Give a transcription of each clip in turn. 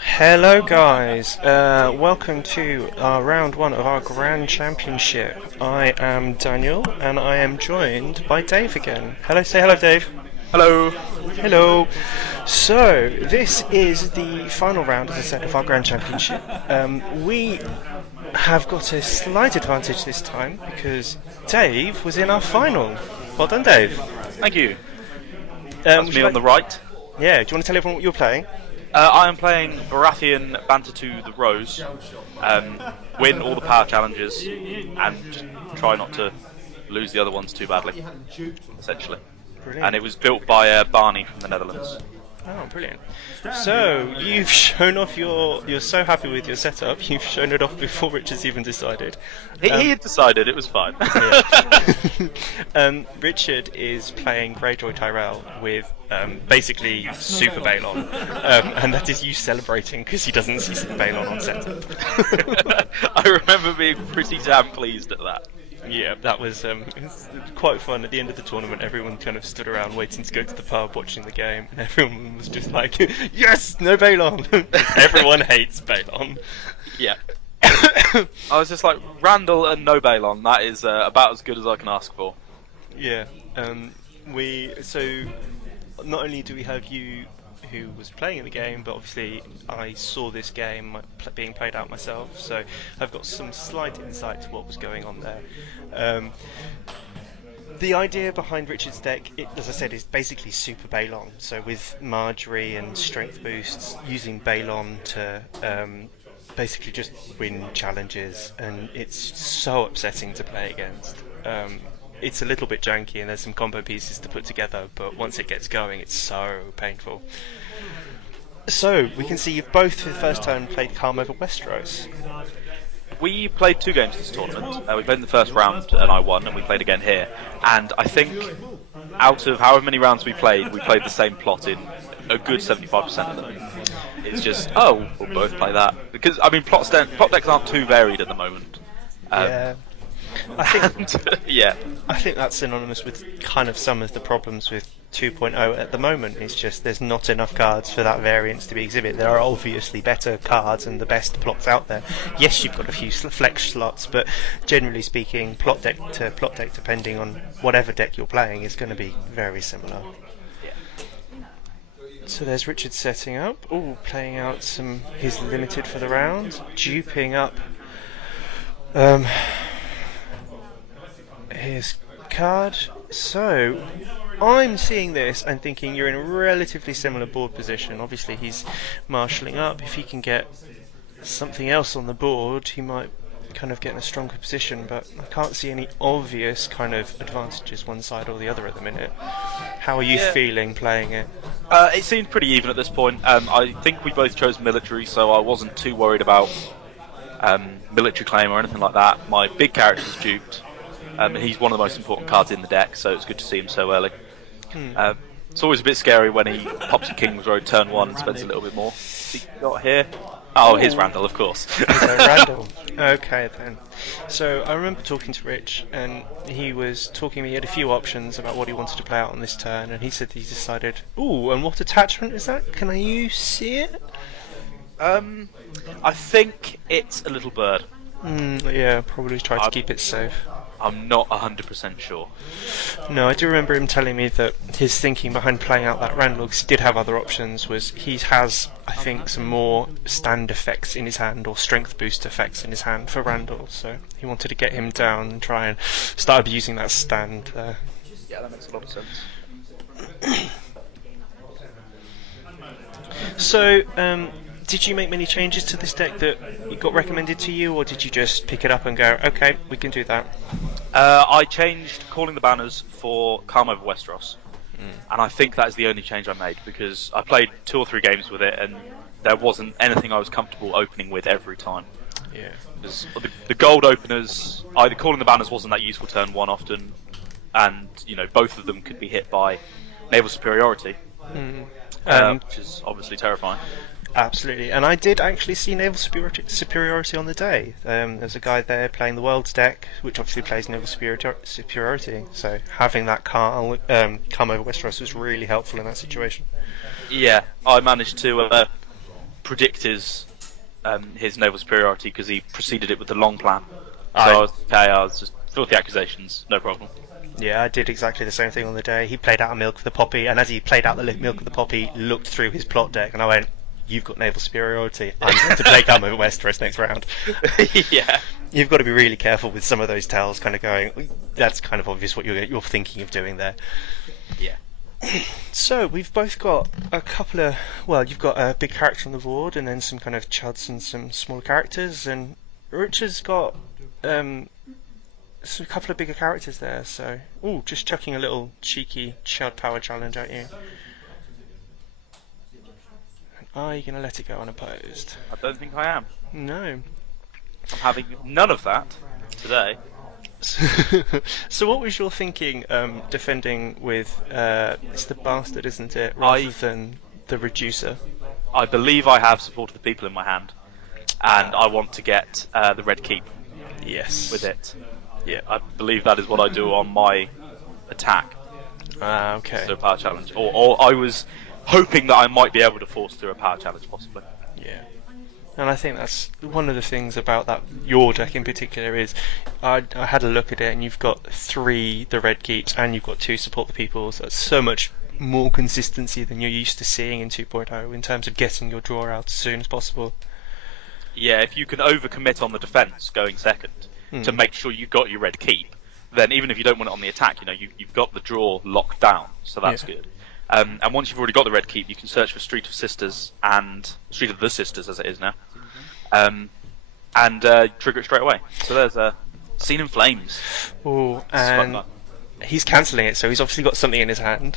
Hello guys, welcome to round one of our Grand Championship. I am Daniel and I am joined by Dave again. Hello, say hello Dave. Hello. Hello. So, this is the final round, as I said, of our Grand Championship. We have got a slight advantage this time because Dave was in our final. Well done, Dave. Thank you. That's me on the right. Yeah, do you want to tell everyone what you're playing? I am playing Baratheon Banter to the Rose. Win all the power challenges and just try not to lose the other ones too badly, essentially. Brilliant. And it was built by Barney from the Netherlands. Oh, brilliant. So, you've shown off you're so happy with your setup, you've shown it off before Richard's even decided. He had decided, it was fine. Richard is playing Greyjoy Tyrell with basically Super Balon, and that is you celebrating because he doesn't see Super Balon on setup. I remember being pretty damn pleased at that. Yeah, that was quite fun. At the end of the tournament, everyone kind of stood around waiting to go to the pub, watching the game, and everyone was just like, yes, no Balon! Everyone hates Balon. Yeah. I was just like, Randall and no Balon, that is about as good as I can ask for. Yeah, so not only do we have you who was playing in the game, but obviously I saw this game being played out myself, so I've got some slight insight to what was going on there. The idea behind Richard's deck, as I said, is basically Super Balon. So with Marjorie and strength boosts, using Balon to basically just win challenges, and it's so upsetting to play against. It's a little bit janky and there's some combo pieces to put together, but once it gets going it's so painful. So, we can see you've both for the first time played Calm over Westeros. We played 2 games this tournament. We played in the first round and I won, and we played again here. And I think out of however many rounds we played the same plot in a good 75% of them. It's just, we'll both play that. Because, I mean, plot decks aren't too varied at the moment. Yeah. I think that's synonymous with kind of some of the problems with 2.0 at the moment. It's just there's not enough cards for that variance to be exhibited. There are obviously better cards and the best plots out there. Yes, you've got a few flex slots, but generally speaking, plot deck to plot deck, depending on whatever deck you're playing, is going to be very similar. So there's Richard setting up, playing out his limited for the round, duping up his card. So I'm seeing this and thinking you're in a relatively similar board position. Obviously he's marshalling up. If he can get something else on the board, he might kind of get in a stronger position, but I can't see any obvious kind of advantages one side or the other at the minute. How are you feeling playing it? It seemed pretty even at this point. I think we both chose military, so I wasn't too worried about military claim or anything like that. My big character's duped. And he's one of the most important cards in the deck, so it's good to see him so early. It's always a bit scary when he pops a King's Road turn 1 and spends a little bit more. He got here. Oh, here's Randall, of course. Randall. Okay then. So I remember talking to Rich, and he was talking to me. He had a few options about what he wanted to play out on this turn, and he said he decided, and what attachment is that? Can you see it? I think it's a little bird. Yeah, probably try to keep it safe. I'm not 100% sure. No, I do remember him telling me that his thinking behind playing out that Randall, because he did have other options, was he has, I think, some more stand effects in his hand, or strength boost effects in his hand for Randall, so he wanted to get him down and try and start abusing that stand there. Yeah, that makes a lot of sense. So, did you make many changes to this deck that got recommended to you, or did you just pick it up and go, okay, we can do that? I changed Calling the Banners for Calm over Westeros, and I think that is the only change I made, because I played 2 or 3 games with it, and there wasn't anything I was comfortable opening with every time. Yeah. Because the gold openers, either Calling the Banners wasn't that useful turn 1 often, and both of them could be hit by naval superiority, which is obviously terrifying. Absolutely, and I did actually see naval superiority on the day. There's a guy there playing the World's deck, which obviously plays naval superiority, so having that come over Westeros was really helpful in that situation. Yeah, I managed to predict his naval superiority because he preceded it with the long plan. So I was just filthy accusations, no problem. Yeah, I did exactly the same thing on the day. He played out a milk of the poppy, and as he played out the milk of the poppy, looked through his plot deck, and I went, "You've got naval superiority. I'm going to play Gamma Westeros next round." Yeah. You've got to be really careful with some of those tells, kind of going, that's kind of obvious what you're thinking of doing there. Yeah. So, we've both got a couple of... Well, you've got a big character on the board, and then some kind of chuds and some smaller characters, and Richard's got a couple of bigger characters there, so... Ooh, just chucking a little cheeky chud power challenge at you. Are you going to let it go unopposed? I don't think I am. No. I'm having none of that today. So what was your thinking defending with... it's the bastard, isn't it? Rather than the reducer? I believe I have Support of the People in my hand, and I want to get the red keep. Yes. With it. Yeah, I believe that is what I do on my attack. Okay. So power challenge. Or I was hoping that I might be able to force through a power challenge, possibly. Yeah. And I think that's one of the things about that your deck in particular is I had a look at it, and you've got 3 the red keeps and you've got 2 support the people, so that's so much more consistency than you're used to seeing in 2.0 in terms of getting your draw out as soon as possible. Yeah, if you can overcommit on the defence going second to make sure you got your red keep, then even if you don't want it on the attack, you've got the draw locked down, so that's good. And once you've already got the red keep, you can search for Street of Sisters and Street of the Sisters, as it is now, and trigger it straight away. So there's a Scene in Flames. Oh, and he's cancelling it, so he's obviously got something in his hand.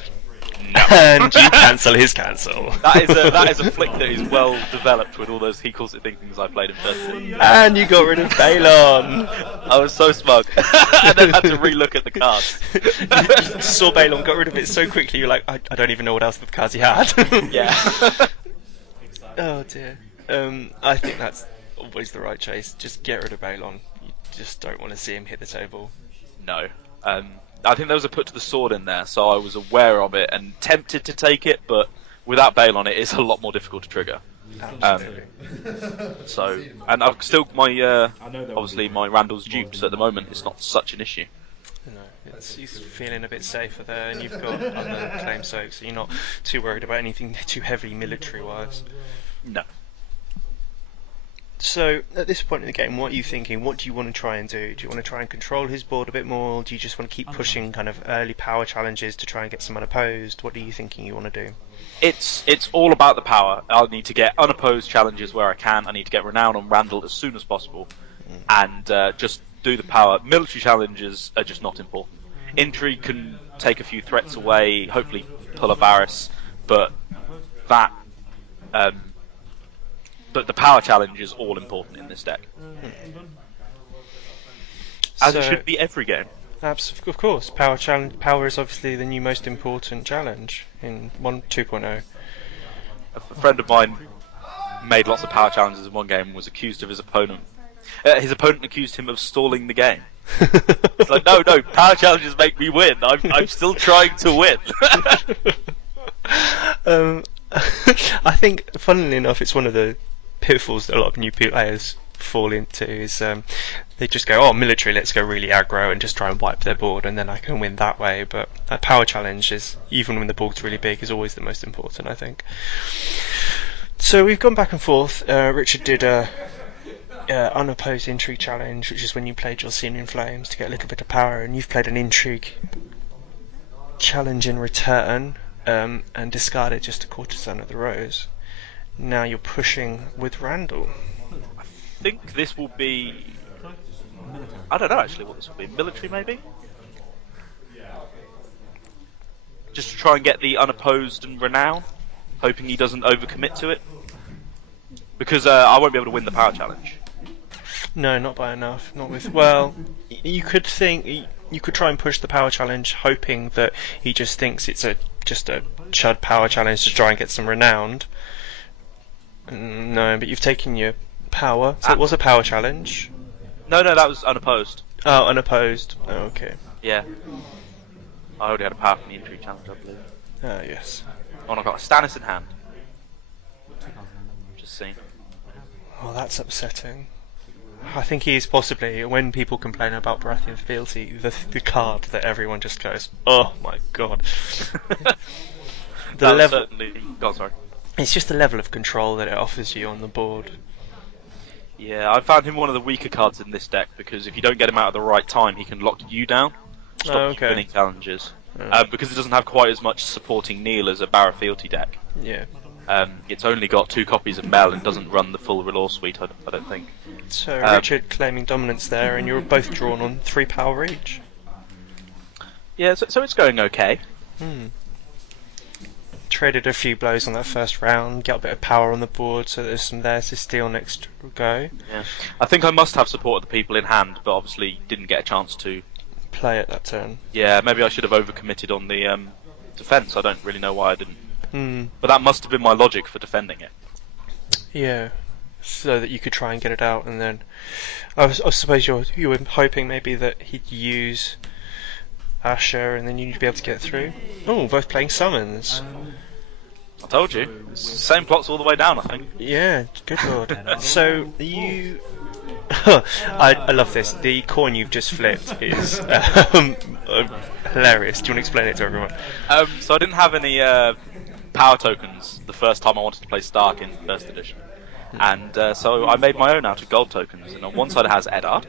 No. And you cancel his cancel. That is a flick that is well developed with all those he calls it thinkings I played in first. And you got rid of Balon. I was so smug. And then had to re-look at the cards. You saw Balon, got rid of it so quickly, you're like, I don't even know what else the cards he had. Yeah. Oh dear. I think that's always the right chase. Just get rid of Balon. You just don't want to see him hit the table. No. I think there was a put to the sword in there, so I was aware of it and tempted to take it, but without Balon it is a lot more difficult to trigger. So, and I've still obviously my Randall's dupes at the moment. It's not such an issue. No, he's feeling a bit safer there, and you've got other claim soaks, so you're not too worried about anything too heavy military-wise. No. So, at this point in the game, what are you thinking? What do you want to try and do? Do you want to try and control his board a bit more? Do you just want to keep pushing kind of early power challenges to try and get some unopposed? What are you thinking you want to do? It's all about the power. I need to get unopposed challenges where I can. I need to get renown on Randall as soon as possible, and just do the power. Military challenges are just not important. Intrigue can take a few threats away, hopefully pull a Varys, but that... But the power challenge is all important in this deck. As it should be every game. Of course, power is obviously the new most important challenge in 2.0. A friend of mine made lots of power challenges in one game and was accused of his opponent. His opponent accused him of stalling the game. It's like, no, power challenges make me win. I'm still trying to win. I think, funnily enough, it's one of the pitfalls that a lot of new players fall into is they just go, oh, military, let's go really aggro and just try and wipe their board, and then I can win that way. But a power challenge is, even when the board's really big, is always the most important, I think. So we've gone back and forth. Richard did a unopposed intrigue challenge, which is when you played your Scene in Flames to get a little bit of power, and you've played an intrigue challenge in return and discarded just a Courtesan of the Rose. Now you're pushing with Randall. I think this will be... I don't know actually what this will be. Military maybe? Just to try and get the unopposed and renown, hoping he doesn't overcommit to it. Because I won't be able to win the power challenge. No, not by enough. Not with... Well, you could think... You could try and push the power challenge, hoping that he just thinks it's just a chud power challenge to try and get some renowned. No, but you've taken your power. So it was a power challenge. No, that was unopposed. Oh, unopposed. Oh, okay. Yeah. I already had a power from the intrigue challenge, I believe. Ah, yes. Oh, and I've got a Stannis in hand. seen. Oh, that's upsetting. I think he is possibly, when people complain about Baratheon Fealty, the card that everyone just goes, oh my god. That was certainly... God, sorry. It's just the level of control that it offers you on the board. Yeah, I found him one of the weaker cards in this deck because if you don't get him out at the right time, he can lock you down, stop you winning challenges. Because it doesn't have quite as much supporting Neil as a Barra Fealty deck. Yeah. It's only got 2 copies of Mel and doesn't run the full Relore suite, I don't think. So Richard claiming dominance there, and you're both drawn on 3 power each. Yeah, so it's going okay. Traded a few blows on that first round, got a bit of power on the board, so there's some there to steal next go. Yeah, I think I must have supported the people in hand, but obviously didn't get a chance to play it that turn. Yeah, maybe I should have overcommitted on the defense. I don't really know why I didn't. But that must have been my logic for defending it. Yeah, so that you could try and get it out, and then I suppose you were hoping maybe that he'd use Asher, and then you'd be able to get through. Oh, both playing summons. I told you. Same plots all the way down, I think. Yeah, good lord. So you... I love this. The coin you've just flipped is hilarious. Do you want to explain it to everyone? So I didn't have any power tokens the first time I wanted to play Stark in first edition. And so I made my own out of gold tokens. And on one side it has Eddard,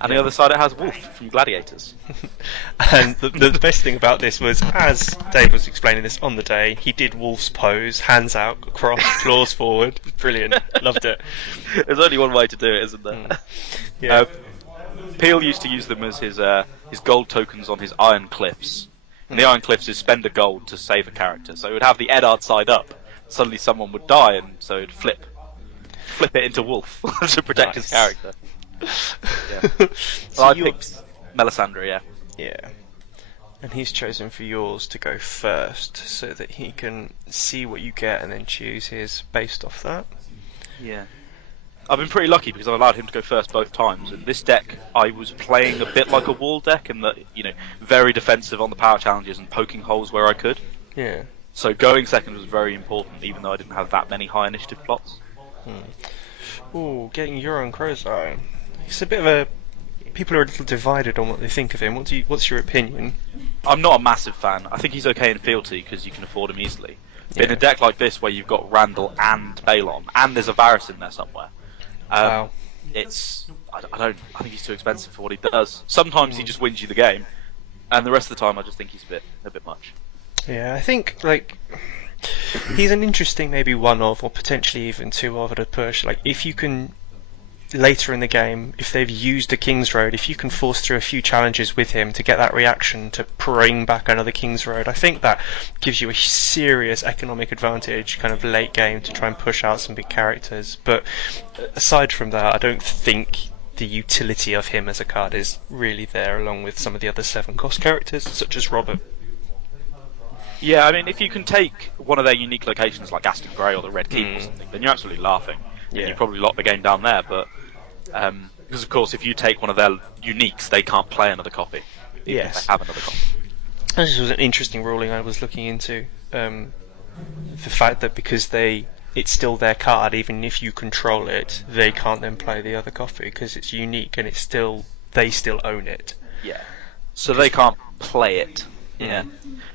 and the other side it has Wolf from Gladiators. And the best thing about this was, as Dave was explaining this on the day, he did Wolf's pose, hands out, across, claws forward. Brilliant. Loved it. There's only one way to do it, isn't there? Yeah. Peel used to use them as his gold tokens on his Iron Cliffs. And the Iron Cliffs is spend a gold to save a character. So he would have the Eddard side up. Suddenly someone would die, and so he'd flip it into Wolf to protect his character. Yeah. So I picked Melisandre, yeah. Yeah. And he's chosen for yours to go first, so that he can see what you get and then choose his based off that. Yeah. I've been pretty lucky because I allowed him to go first both times. And this deck, I was playing a bit like a wall deck, in that, very defensive on the power challenges and poking holes where I could. Yeah. So going second was very important, even though I didn't have that many high initiative plots. Ooh, getting Euron Crow's-Eye. It's a bit of a... People are a little divided on what they think of him. What's your opinion? I'm not a massive fan. I think he's okay in Fealty because you can afford him easily. But in a deck like this where you've got Randall and Balon, and there's a Varys in there somewhere, Wow. I think he's too expensive for what he does. Sometimes he just wins you the game, and the rest of the time I just think he's a bit much. Yeah, I think, he's an interesting maybe one of, or potentially even two of at a push. If you can, later in the game, if they've used a King's Road, if you can force through a few challenges with him to get that reaction to bring back another King's Road, I think that gives you a serious economic advantage kind of late game to try and push out some big characters. But aside from that, I don't think the utility of him as a card is really there, along with some of the other 7-cost characters, such as Robert. Yeah, I mean, if you can take one of their unique locations like Aston Grey or the Red Keep or something, then you're absolutely laughing. Yeah. And you probably lock the game down there, but because of course if you take one of their uniques, they can't play another copy. Even if they have another copy. This was an interesting ruling I was looking into. The fact that because it's still their card, even if you control it, they can't then play the other copy because it's unique and they still own it. Yeah. So they can't play it. Yeah.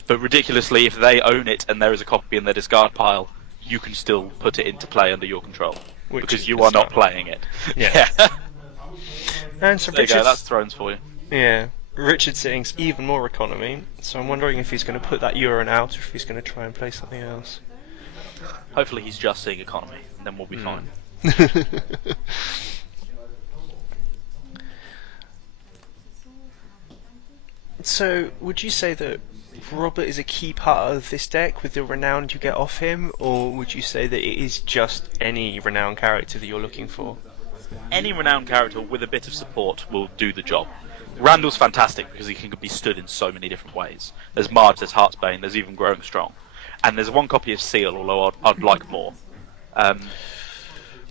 But ridiculously, if they own it and there is a copy in their discard pile, you can still put it into play under your control. Because you are not playing it. Yeah. And so there you go, that's Thrones for you. Yeah. Richard sitting's even more economy, so I'm wondering if he's going to put that Euron out or if he's going to try and play something else. Hopefully he's just seeing economy, and then we'll be fine. So, would you say that Robert is a key part of this deck with the renown you get off him, or would you say that it is just any renowned character that you're looking for? Any renowned character with a bit of support will do the job. Randall's fantastic because he can be stood in so many different ways. There's Marge, there's Heartsbane, there's even Growing Strong. And there's one copy of Seal, although I'd like more. And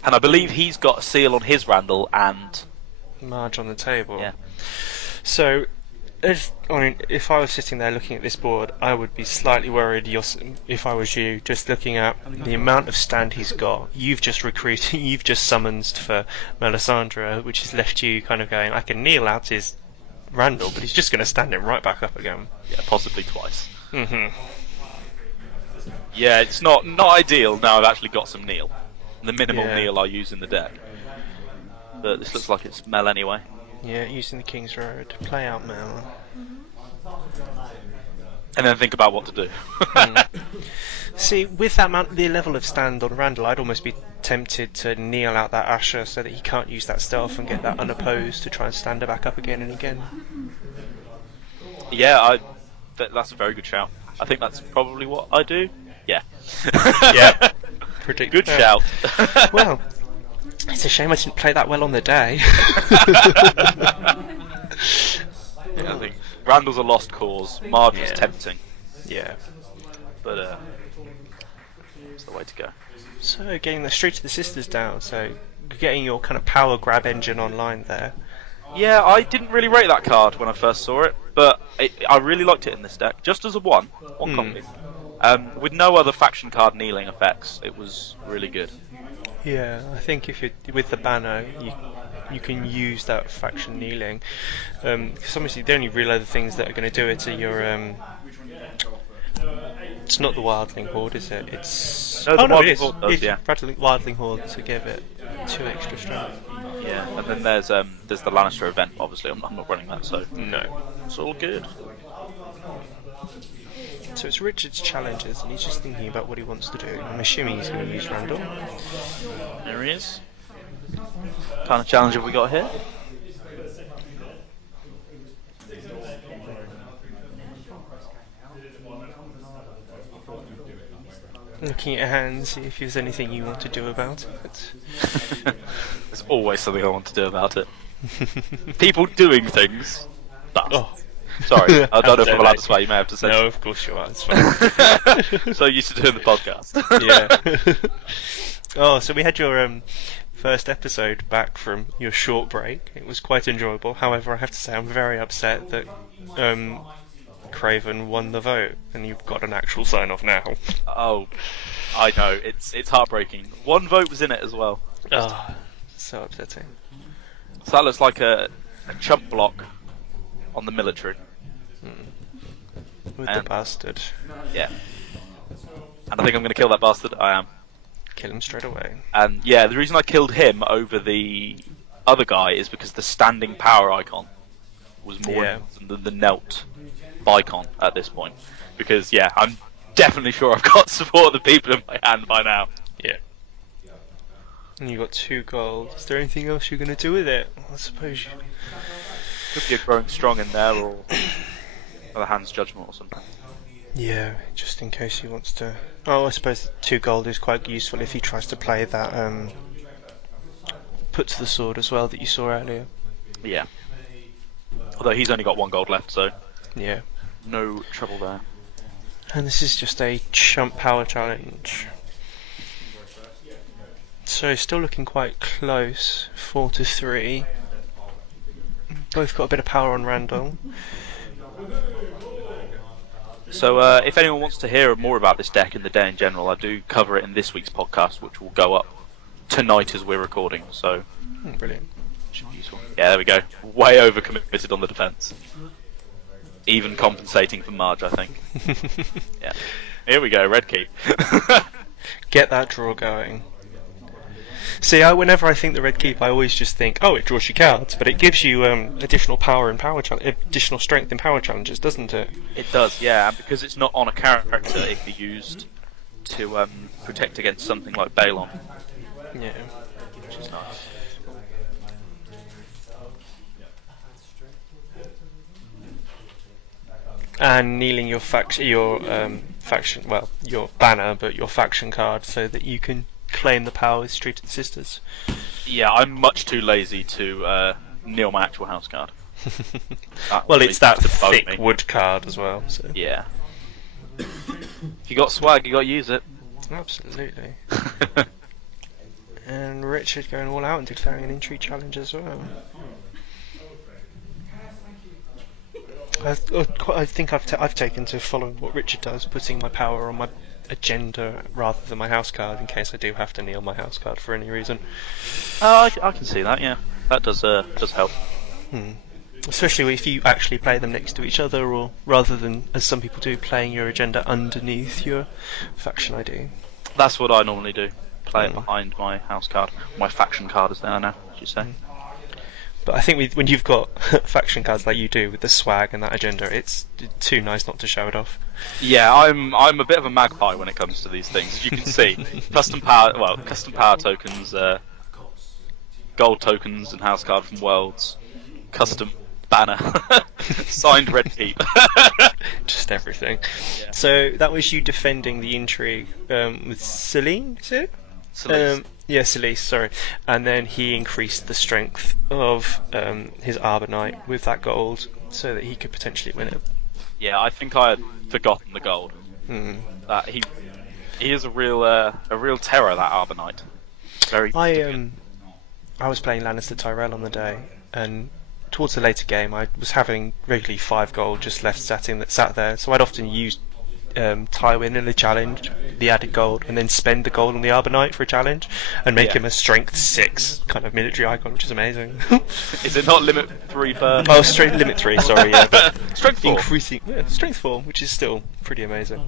I believe he's got a Seal on his Randall and... Marge on the table. Yeah. So, I mean, if I was sitting there looking at this board, I would be slightly worried. If I was you, just looking at the amount of stand he's got, you've just recruited, you've just summoned for Melisandre, which has left you kind of going, I can kneel out his Randall, but he's just going to stand him right back up again. Yeah, possibly twice. Hmm. Yeah, it's not ideal. Now I've actually got some kneel. The minimal Yeah. kneel I use in the deck. But this looks like it's Mel anyway. Yeah, using the King's Road. Play out Mel. And then think about what to do. See, with that the level of stand on Randall, I'd almost be tempted to kneel out that Asher so that he can't use that stealth and get that unopposed to try and stand her back up again and again. Yeah, that's a very good shout. I think that's probably what I do. Yeah. Yeah. Predict Good that. shout. Well, it's a shame I didn't play that well on the day. Yeah, I think Randall's a lost cause. Marge is tempting, Yeah. but it's the way to go. So, getting the Street of the Sisters down, so getting your kind of power grab engine online there. Yeah, I didn't really rate that card when I first saw it, but I really liked it in this deck, just as a one copy. With no other faction card kneeling effects, it was really good. Yeah, I think if you're with the banner, you can use that faction kneeling. Because obviously the only real other things that are going to do it are your it's not the Wildling Horde, is it? It's No, the no, it Wildling is. Horde does, It's yeah. Wildling Horde to give it 2 extra strength. Yeah, and then there's the Lannister event. Obviously, I'm not running that, so No. it's all good. So it's Richard's challenges, and he's just thinking about what he wants to do. I'm assuming he's going to use Randall. There he is. What kind of challenge have we got here? Looking at your hand, see if there's anything you want to do about it. There's always something I want to do about it. People doing things. Oh. Sorry, I don't know if I'm allowed to swear. You may have to say. No, of course you are. It's fine. So used to doing the podcast. Yeah. Oh, so we had your first episode back from your short break. It was quite enjoyable. However, I have to say I'm very upset that Craven won the vote, and you've got an actual sign-off now. Oh, I know. It's heartbreaking. One vote was in it as well. Oh, so upsetting. So that looks like a chump block on the military. With the bastard. Yeah. And I think I'm going to kill that bastard. I am. Kill him straight away. And yeah, the reason I killed him over the other guy is because the standing power icon was more important than the knelt Vicon at this point. Because yeah, I'm definitely sure I've got support of the people in my hand by now. Yeah. And you got 2 gold. Is there anything else you're going to do with it? I suppose you... Could be a growing strong in there, or a hand's judgment or something. Yeah, just in case he wants to... Oh, I suppose 2 gold is quite useful if he tries to play that put to the sword as well that you saw earlier. Yeah. Although he's only got 1 gold left, so Yeah. no trouble there. And this is just a chump power challenge. So still looking quite close, 4-3. Both got a bit of power on Randall. So if anyone wants to hear more about this deck and the day in general, I do cover it in this week's podcast, which will go up tonight as we're recording, so Brilliant. should be useful. Yeah, there we go. Way overcommitted on the defence. Even compensating for Marge, I think. Yeah. Here we go, red keep. Get that draw going. See, whenever I think the red keep, I always just think, oh, it draws you cards, but it gives you additional power and additional strength in power challenges, doesn't it? It does, yeah, and because it's not on a character, it can be used to protect against something like Balon, Yeah. which is nice. And kneeling your faction, well, your banner, but your faction card, so that you can claim the power with Street of the Sisters. Yeah, I'm much too lazy to kneel my actual house card. Well, it's that thick me. wood card as well. So. Yeah. If you got swag, you got to use it. Absolutely. And Richard going all out and declaring an entry challenge as well. I think I've taken to following what Richard does, putting my power on my agenda rather than my house card in case I do have to kneel my house card for any reason. I can see that. Yeah, that does help. Especially if you actually play them next to each other, or rather than, as some people do, playing your agenda underneath your faction ID. That's what I normally do. Play it behind my house card. My faction card is there now, as you say. But I think when you've got faction cards like you do with the swag and that agenda, it's too nice not to show it off. Yeah, I'm a bit of a magpie when it comes to these things. As you can see, custom power tokens, gold tokens, and house card from Worlds, custom banner, signed Red Keep. Just everything. Yeah. So that was you defending the intrigue with Celine, is it? Celeste. Yeah, Celeste, sorry. And then he increased the strength of his Arbor Knight with that gold so that he could potentially win it. Yeah, I think I had forgotten the gold. That he is a real terror, that Arbor Knight. Very. I was playing Lannister Tyrell on the day, and towards the later game, I was having regularly 5 gold just left sat there. So I'd often use Tywin in a challenge, the added gold, and then spend the gold on the Arbor Knight for a challenge, and make him a strength 6 kind of military icon, which is amazing. Is it not limit 3 for? Oh, straight limit 3. Sorry, yeah, but strength 4. Increasing, strength 4, which is still pretty amazing.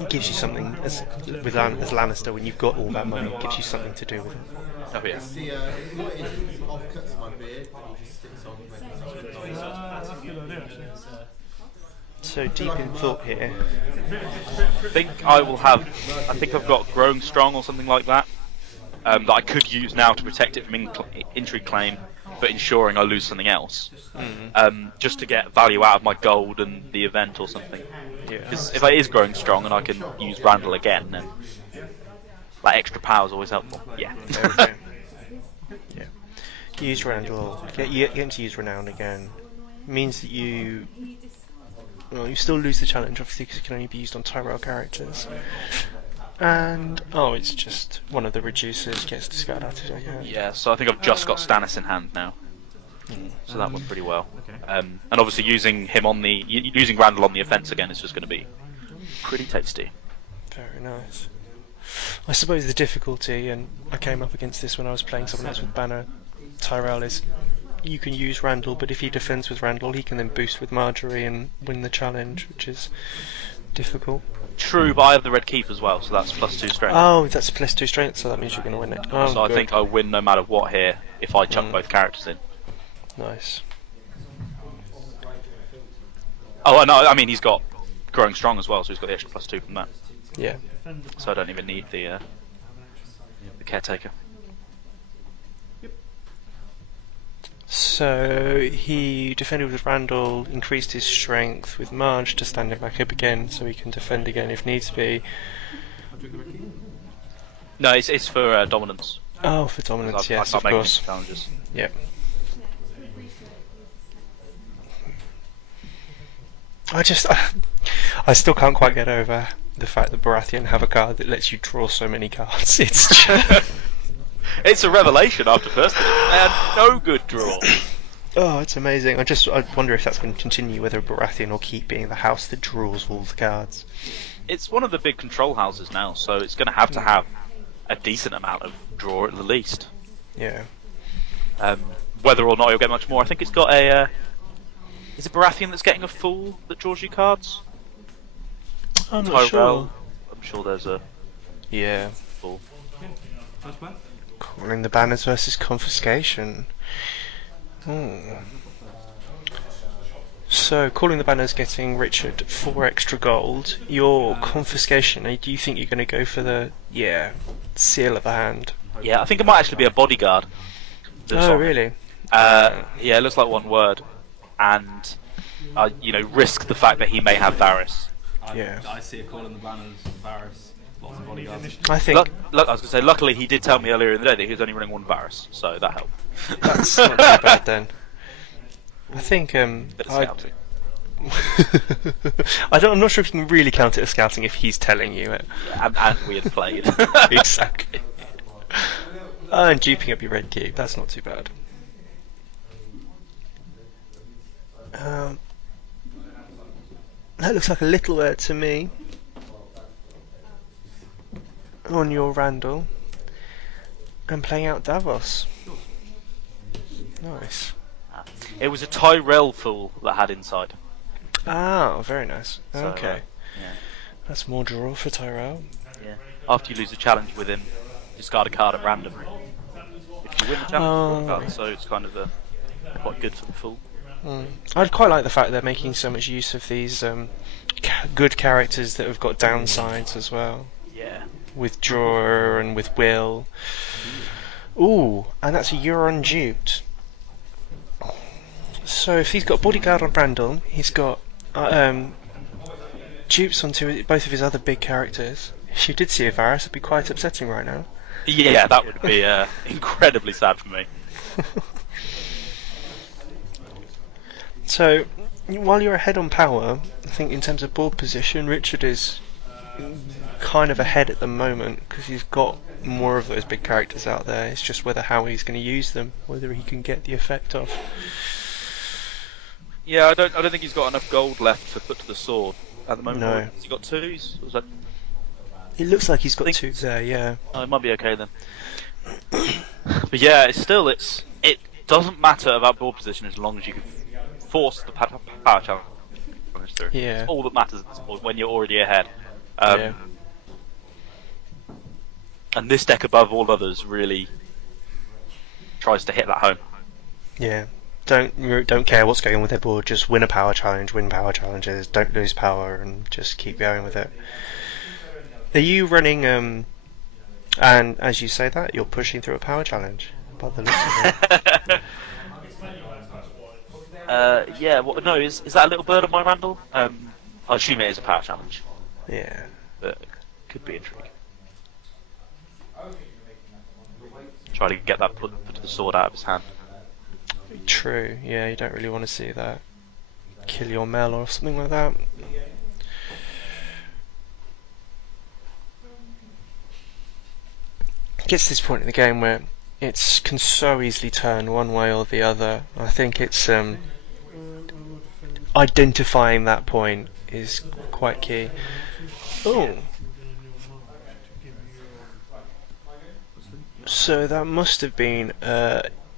It gives you something as Lannister, when you've got all that money, it gives you something to do with it. Oh yeah. So deep in thought here. I think I've got Growing Strong or something like that. That I could use now to protect it from intrigue claim, but ensuring I lose something else. Just to get value out of my gold and the event or something. Because if it is Growing Strong and I can use Randall again, then that extra power is always helpful. Yeah. Yeah. Use Randall. Getting to use Renown again means that you still lose the challenge, obviously, because it can only be used on Tyrell characters. And it's just one of the reducers gets discarded out. Yeah, so I think I've just got Stannis in hand now. So that went pretty well. And obviously using Randall on the offense again is just going to be pretty tasty. Very nice. I suppose the difficulty, and I came up against this when I was playing someone else with Banner Tyrell, is you can use Randall, but if he defends with Randall, he can then boost with Marjorie and win the challenge, which is difficult. True, but I have the Red Keep as well, so that's +2 strength. Oh, that's +2 strength, so that means you're going to win it. So I think I win no matter what here if I chuck both characters in. Nice. Oh, no, I mean he's got Growing Strong as well, so he's got the extra +2 from that. Yeah. So I don't even need the Caretaker. So he defended with Randall, increased his strength with Marge to stand him back up again, so he can defend again if needs be. No, it's for dominance. Oh, for dominance, yes, of course. Challenges. Yep. I still can't quite get over the fact that Baratheon have a card that lets you draw so many cards. It's just it's a revelation after first. They had no good draw. Oh, it's amazing. I wonder if that's going to continue, whether Baratheon will keep being the house that draws all the cards. It's one of the big control houses now, so it's going to have a decent amount of draw at the least. Yeah. Whether or not you'll get much more, I think it's got a... is it Baratheon that's getting a Fool that draws you cards? I'm not sure. I'm sure there's a... Yeah. Fool. Calling the Banners versus Confiscation. So, Calling the Banners getting Richard 4 extra gold. Your Confiscation, do you think you're going to go for the, Seal of the Hand? Yeah, I think it might actually be a bodyguard. Oh, really? Yeah, it looks like one word. And, risk the fact that he may have Varys. I see a Calling the Banners, Varys, lots of bodyguards. I think... I was going to say, luckily he did tell me earlier in the day that he was only running one Varys, so that helped. That's not too bad then. I think Bit of scouting. I'm not sure if you can really count it as scouting if he's telling you it. Yeah, and we had played. Exactly. And duping up your red cube, that's not too bad. That looks like a little bird to me. On your Randall. And playing out Davos. Nice. It was a Tyrell fool that had inside. Ah, very nice. So, Okay. Yeah. That's more draw for Tyrell. Yeah. After you lose a challenge with him, discard a card at random. If you win the challenge, draw a card. So it's kind of quite good for the fool. I'd quite like the fact they're making so much use of these good characters that have got downsides as well. Yeah. With Drawer and with Will. Ooh, and that's a Euron duped. So if he's got bodyguard on Randall, he's got dupes onto both of his other big characters. If you did see a Varys, it'd be quite upsetting right now. Yeah, that would be incredibly sad for me. So, while you're ahead on power, I think in terms of board position, Richard is kind of ahead at the moment because he's got more of those big characters out there. It's just how he's going to use them, whether he can get the effect of. Yeah, I don't think he's got enough gold left to put to the sword at the moment. No. Has he got twos? Was that... It looks like he's got two there, yeah. Oh, it might be okay then. But yeah, it doesn't matter about board position as long as you can force the power challenge through. Yeah. It's all that matters at this point when you're already ahead. Yeah. And this deck above all others really tries to hit that home. Yeah. Don't care what's going on with their board, just win a power challenge, win power challenges, don't lose power, and just keep going with it. Are you running, and as you say that, you're pushing through a power challenge, by the looks of it. Yeah, no, is that a little bird on my Randall? I assume it is a power challenge. Yeah. But could be intriguing. Try to get that put the sword out of his hand. True, yeah, you don't really want to see that. Kill your Mel or something like that. It gets to this point in the game where it can so easily turn one way or the other. I think it's identifying that point is quite key. Oh. So that must have been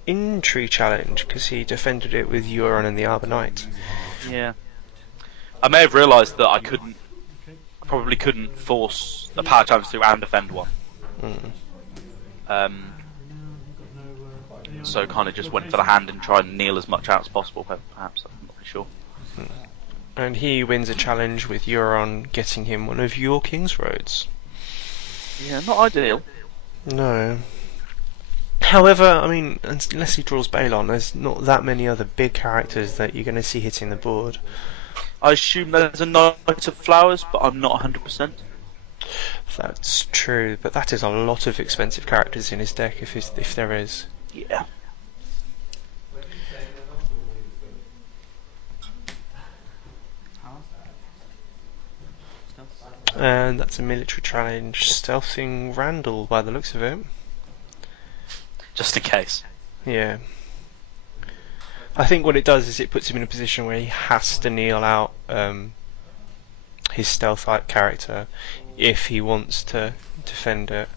intrigue challenge because he defended it with Euron and the Arbor Knight. Yeah. I may have realised that I probably couldn't force a power challenge through and defend one. So kind of just went for the hand and tried and kneel as much out as possible, perhaps, I'm not really sure. And he wins a challenge with Euron getting him one of your King's Roads. Yeah, not ideal. No. However, I mean, unless he draws Balon, there's not that many other big characters that you're going to see hitting the board. I assume there's a Knight of Flowers, but I'm not 100%. That's true, but that is a lot of expensive characters in his deck, if there is. Yeah. And that's a military challenge, stealthing Randall by the looks of it. Just in case. Yeah. I think what it does is it puts him in a position where he has to kneel out his stealth character if he wants to defend it.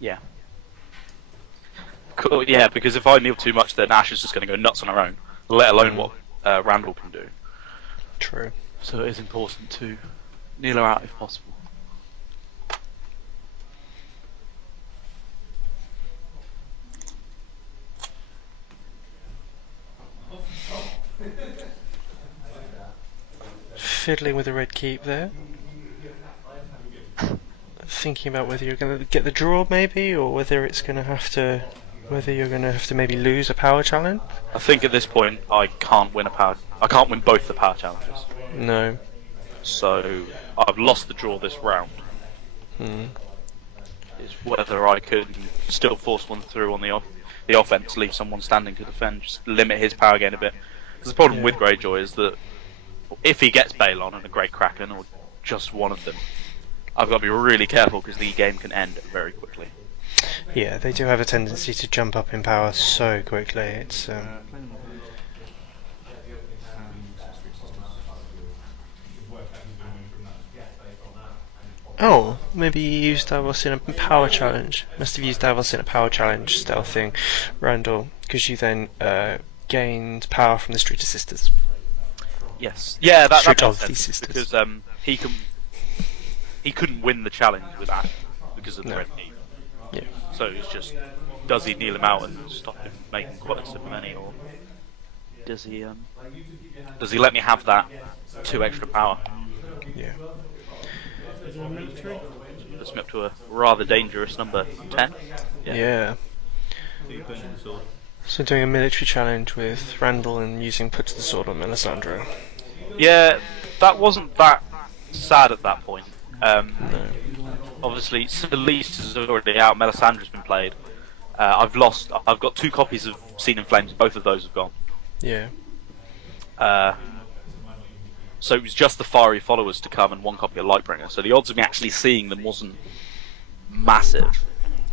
Yeah. Cool. Yeah, because if I kneel too much, then Ash is just going to go nuts on her own, let alone what Randall can do. True. So it is important to kneel her out if possible. Fiddling with the red keep there. Thinking about whether you're going to get the draw maybe, or whether you're going to have to maybe lose a power challenge. I think at this point I can't win both the power challenges. No. So I've lost the draw this round. It's whether I can still force one through on the offense, leave someone standing to defend, just limit his power gain a bit. Because the problem with Greyjoy is that if he gets Balon and a Great Kraken, or just one of them, I've got to be really careful because the game can end very quickly. Yeah, they do have a tendency to jump up in power so quickly. It's Oh, maybe you used Davos in a power challenge. Must have used Davos in a power challenge stealthing Randall, because you then gained power from the Street of Sisters. Yes. Yeah, that Street makes of the sense, Sisters. because he couldn't win the challenge with Ash because of the No. red knee. Yeah. So it's just, does he kneel him out and stop him making quite so many, or does he let me have that 2 extra power? Yeah. Is there a military? Puts me up to a rather dangerous number 10. Yeah. So you put into the sword. So doing a military challenge with Randall and using Put to the Sword on Melisandre. Yeah, that wasn't that sad at that point. No. Obviously, Celeste is already out. Melisandre's been played. I've got 2 copies of Seen in Flames. Both of those have gone. Yeah. So it was just the fiery followers to come and 1 copy of Lightbringer. So the odds of me actually seeing them wasn't massive.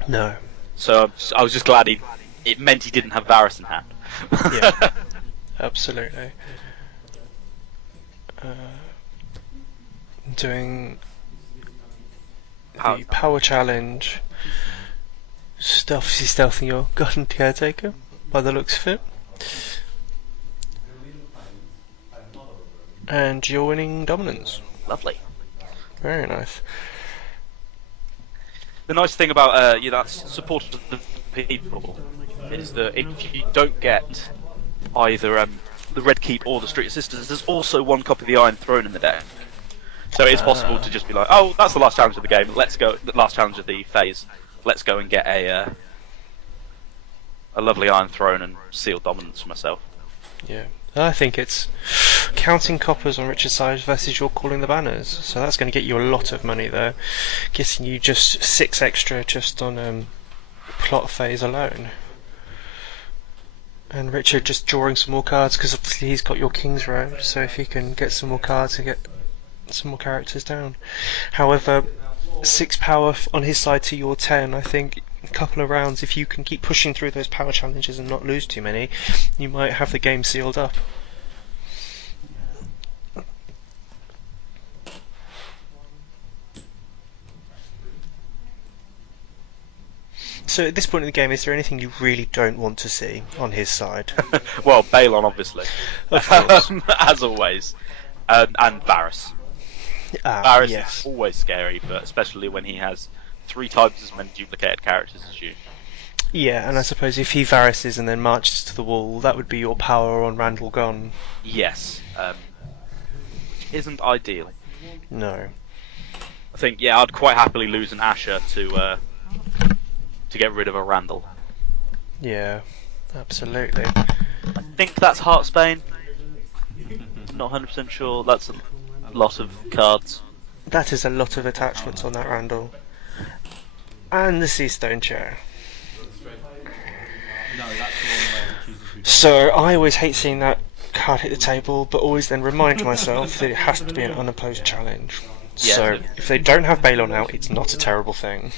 No. So I was just glad it meant he didn't have Varys in hand. Yeah. Absolutely. Doing the power challenge. Stealthing your Garden Caretaker, by the looks of it. And you're winning dominance. Lovely. Very nice. The nice thing about that's support of the people is that if you don't get either the Red Keep or the Street of Sisters, there's also 1 copy of the Iron Throne in the deck. So it is possible to just be like, oh, that's the last challenge of the game. Let's go. The last challenge of the phase. Let's go and get a lovely Iron Throne and seal dominance for myself. Yeah. I think it's counting coppers on Richard's side versus you're calling the banners. So that's going to get you a lot of money there. Getting you just 6 extra just on plot phase alone. And Richard just drawing some more cards because obviously he's got your King's Row. So if he can get some more cards and get some more characters down. However, 6 power on his side to your 10, I think a couple of rounds, if you can keep pushing through those power challenges and not lose too many, you might have the game sealed up. So at this point in the game, is there anything you really don't want to see on his side? Well, Balon, obviously. Of course. As always. And Varys. Varys Yes. is always scary, but especially when he has 3 times as many duplicated characters as you. Yeah, and I suppose if he Varys and then marches to the wall, that would be your power on Randall gone. Yes. Which isn't ideal. No. I think, yeah, I'd quite happily lose an Asher to get rid of a Randall. Yeah, absolutely. I think that's Heartsbane. Not 100% sure. That's a lot of cards. That is a lot of attachments on that Randall. And the Seastone Chair. No, that's the one where he chooses who So I always hate seeing that card hit the table, but always then remind myself that it has to be an unopposed challenge. Yeah. So if they don't have Balon out, it's not a terrible thing.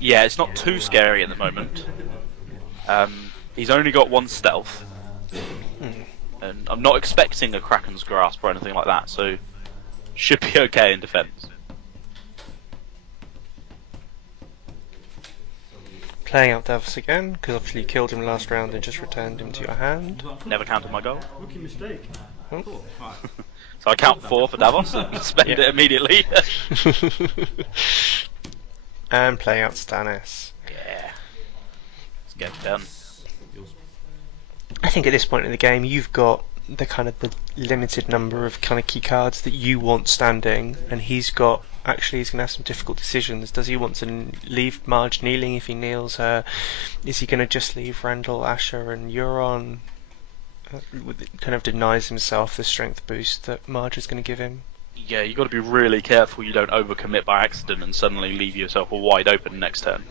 Yeah, it's not too scary at the moment. He's only got 1 stealth. And I'm not expecting a Kraken's Grasp or anything like that, so should be okay in defence. Playing out Davos again, because obviously you killed him last round and just returned him to your hand. Never counted my goal. Rookie mistake. Oh. Cool. Right. So I count 4 for Davos and spend it immediately. And playing out Stannis. Yeah. Let's get it done. Yours. I think at this point in the game you've got the kind of the limited number of kind of key cards that you want standing, and he's going to have some difficult decisions. Does he want to leave Marge kneeling if he kneels her? Is he going to just leave Randall, Asher and Euron? Kind of denies himself the strength boost that Marge is going to give him. Yeah, you've got to be really careful you don't overcommit by accident and suddenly leave yourself a wide open next turn.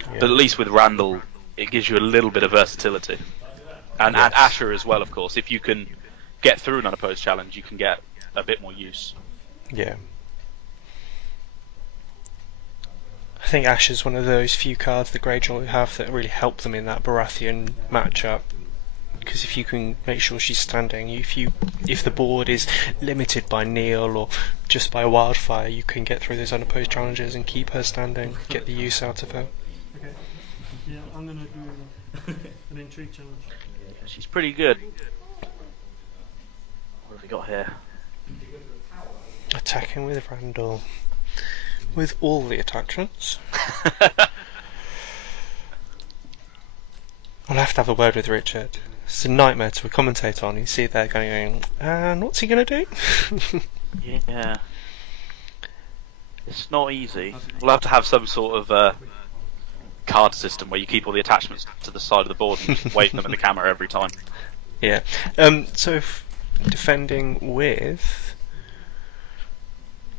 Yeah. But at least with Randall, it gives you a little bit of versatility. And Yes. Asher as well, of course. If you can get through an unopposed challenge, you can get a bit more use. Yeah. I think Asher's one of those few cards that Greyjoy have that really help them in that Baratheon matchup. because if you can make sure she's standing, if the board is limited by Neil or just by Wildfire, you can get through those unopposed challenges and keep her standing, get the use out of her. Okay. Yeah, I'm gonna do an intrigue challenge. She's pretty good. What have we got here? Attacking with Randall. With all the attachments. I'll have to have a word with Richard. It's a nightmare to commentate on. You see there going, and what's he going to do? Yeah. It's not easy. We'll have to have some sort of card system where you keep all the attachments to the side of the board and just wave them at the camera every time. Yeah. So if defending with...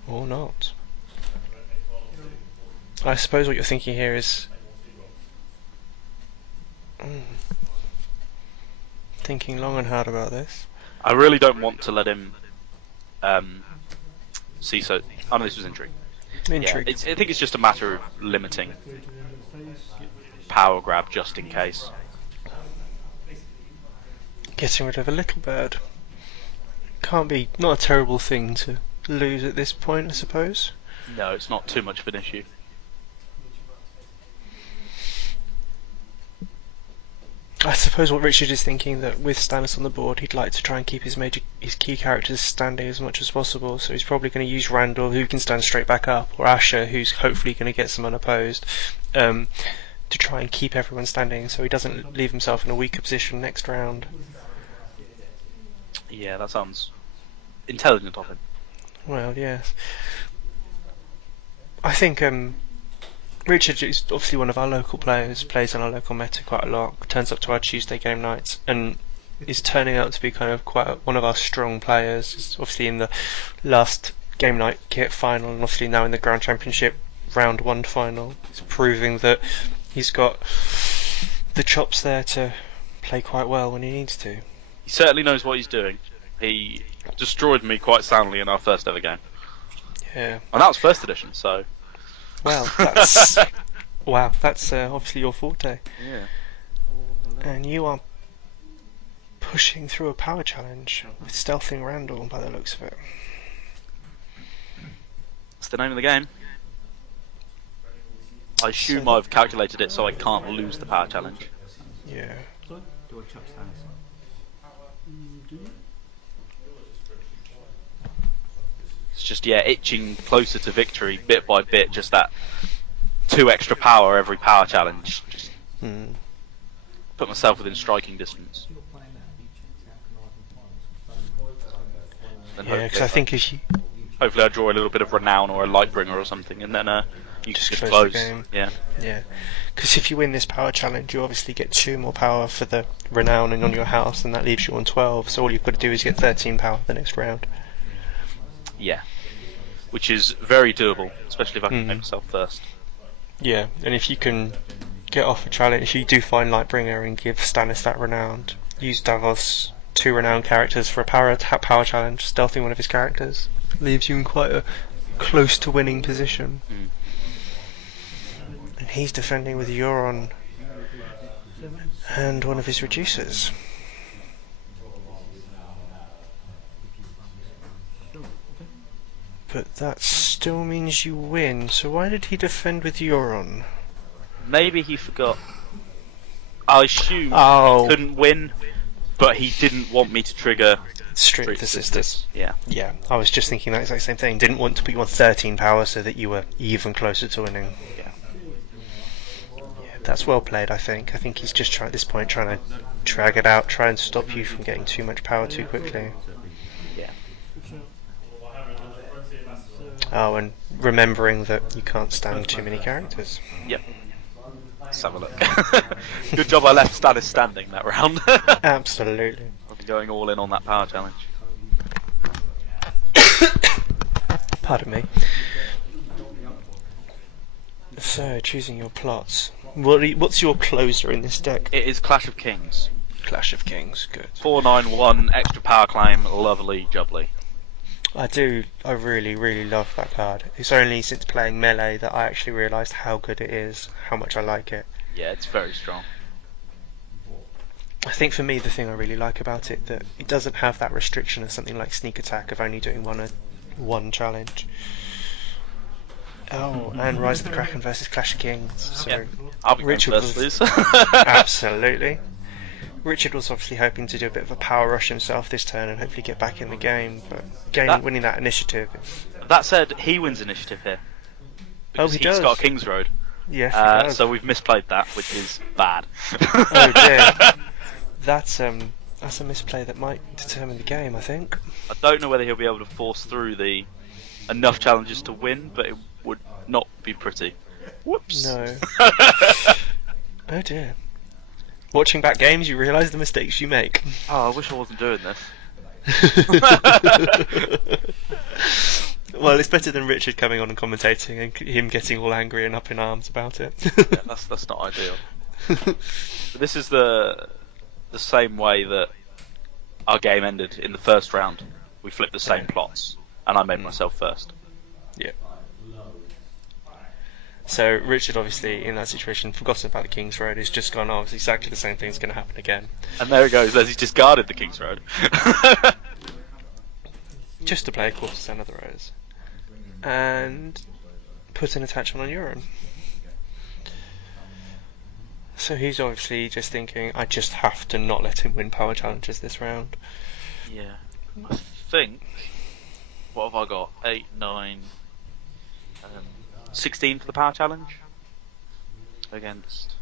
or not. I suppose what you're thinking here is... thinking long and hard about this. I really don't want to let him see so... Oh no, this was intrigue. Intrigue. Yeah, I think it's just a matter of limiting power grab just in case. Getting rid of a little bird. Can't be... not a terrible thing to lose at this point, I suppose. No, it's not too much of an issue. I suppose what Richard is thinking, that with Stannis on the board, he'd like to try and keep his key characters standing as much as possible. So he's probably going to use Randall, who can stand straight back up, or Asher, who's hopefully going to get some unopposed, to try and keep everyone standing, so he doesn't leave himself in a weaker position next round. Yeah, that sounds intelligent of him. Well, yes. I think Richard is obviously one of our local players, plays on our local meta quite a lot, turns up to our Tuesday game nights, and is turning out to be kind of one of our strong players. He's obviously in the last game night kit final, and obviously now in the Grand Championship round 1 final. He's proving that he's got the chops there to play quite well when he needs to. He certainly knows what he's doing. He destroyed me quite soundly in our first ever game. Yeah. And that was first edition, so... Well, that's... wow, that's obviously your forte. Yeah. And you are pushing through a power challenge with stealthing Randall by the looks of it. It's the name of the game. I assume I've calculated it so I can't lose the power challenge. Yeah. Do a chuck Stannis. Do you? It's just, yeah, itching closer to victory bit by bit, just that 2 extra power every power challenge. Just put myself within striking distance. And Yeah, because I think if you hopefully I draw a little bit of renown or a lightbringer or something, and then you just just close close. the game. Yeah. Yeah, because if you win this power challenge, you obviously get 2 more power for the renown and on your house, and that leaves you on 12. So all you've got to do is get 13 power the next round. Yeah. Which is very doable, especially if I can make myself first. Yeah, and if you can get off a challenge, if you do find Lightbringer and give Stannis that renown, use Davos 2 renowned characters for a power challenge, stealthing one of his characters, leaves you in quite a close to winning position. And he's defending with Euron and one of his reducers. But that still means you win, so why did he defend with Euron? Maybe he forgot. I assume Oh. he couldn't win, but he didn't want me to trigger Strict the sisters. Yeah. Yeah, I was just thinking that exact same thing. Didn't want to put you on 13 power so that you were even closer to winning. Yeah. Yeah, that's well played, I think. I think he's just at this point trying to drag it out, try and stop you from getting too much power too quickly. Yeah. Oh, and remembering that you can't stand too many characters. Yep. Let's have a look. Good job I left Stannis standing that round. Absolutely. I'll be going all in on that power challenge. Pardon me. So, choosing your plots. What's your closer in this deck? It is Clash of Kings. Clash of Kings, good. 4/9/1, extra power claim, lovely jubbly. I really, really love that card. It's only since playing Melee that I actually realised how good it is, how much I like it. Yeah, it's very strong. I think for me the thing I really like about it that it doesn't have that restriction of something like sneak attack of only doing one challenge. Oh, and Rise of the Kraken versus Clash of Kings. So Yeah. I'll be Richard going first, was please. absolutely. Richard was obviously hoping to do a bit of a power rush himself this turn and hopefully get back in the game, but winning that initiative. That said, he wins initiative here. Oh, Because he he's does. got a King's Road. Yes, he does. So we've misplayed that, which is bad. Oh dear. That's a misplay that might determine the game, I think. I don't know whether he'll be able to force through enough challenges to win, but it would not be pretty. Whoops. No. Oh dear. Watching back games, you realise the mistakes you make. Oh, I wish I wasn't doing this. Well, it's better than Richard coming on and commentating and him getting all angry and up in arms about it. Yeah, that's not ideal. But this is the same way that our game ended in the first round. We flipped the same plots, and I made myself first. Yeah. So Richard, obviously, in that situation, forgotten about the King's Road. He's just gone, oh, it's exactly the same thing's going to happen again. And there he goes, as he's discarded the King's Road. Just to play a quarter of the rows. And put an attachment on urine. So he's obviously just thinking, I just have to not let him win power challenges this round. Yeah. I think... What have I got? 8, 9... 16 for the power challenge? Against...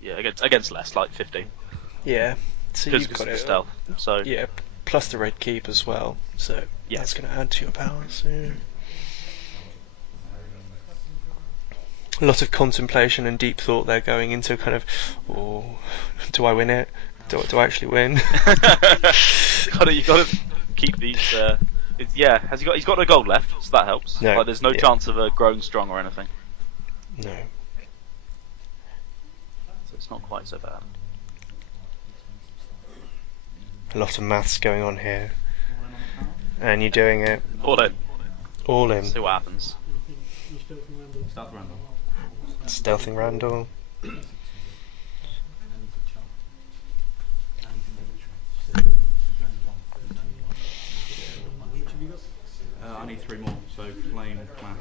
Yeah, against less, like 15. Yeah. So Because you've got of it. stealth. So Yeah, plus the red keep as well. So Yeah. that's going to add to your powers. Yeah. A lot of contemplation and deep thought there going into kind of, oh, do I win it? Do I actually win? you got to keep these. Has he got? He's got no gold left, so that helps. No, Like, there's no yeah. chance of growing strong or anything, No. so it's not quite so bad. A lot of maths going on here. And you're doing it All in. all in. See what happens. Start the round. Stealthing Randall. I need 3 more, so claim, clash.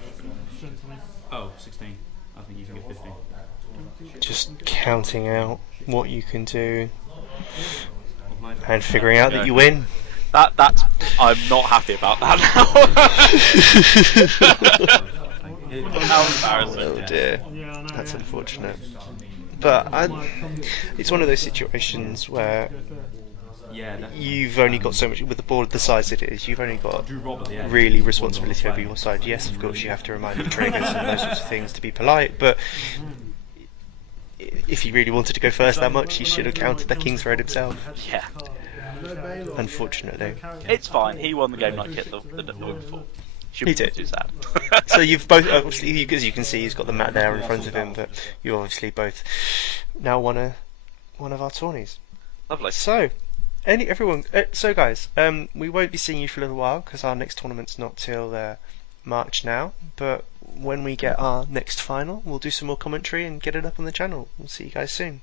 Oh, 16. I think you can get 15. Just counting out what you can do and figuring out that you win. That's. I'm not happy about that now. How embarrassing. Oh dear. Yeah, I know, That's yeah. unfortunate. But it's one of those situations where Yeah, definitely. you've only got so much, with the board the size it is, you've only got Drew Rob at the end. really responsibility over your side. Yes, of course, you have to remind the triggers and those sorts of things to be polite, but if he really wanted to go first that much, he should have counted the King's Road himself. Yeah, Unfortunately. it's fine. He won the game like it the week before. Should He be did. too sad. So you've both, obviously, as you can see, he's got the mat there in front of him, but you obviously both now won one of our tourneys. Lovely. So, so guys, we won't be seeing you for a little while because our next tournament's not till March now. But when we get our next final, we'll do some more commentary and get it up on the channel. We'll see you guys soon.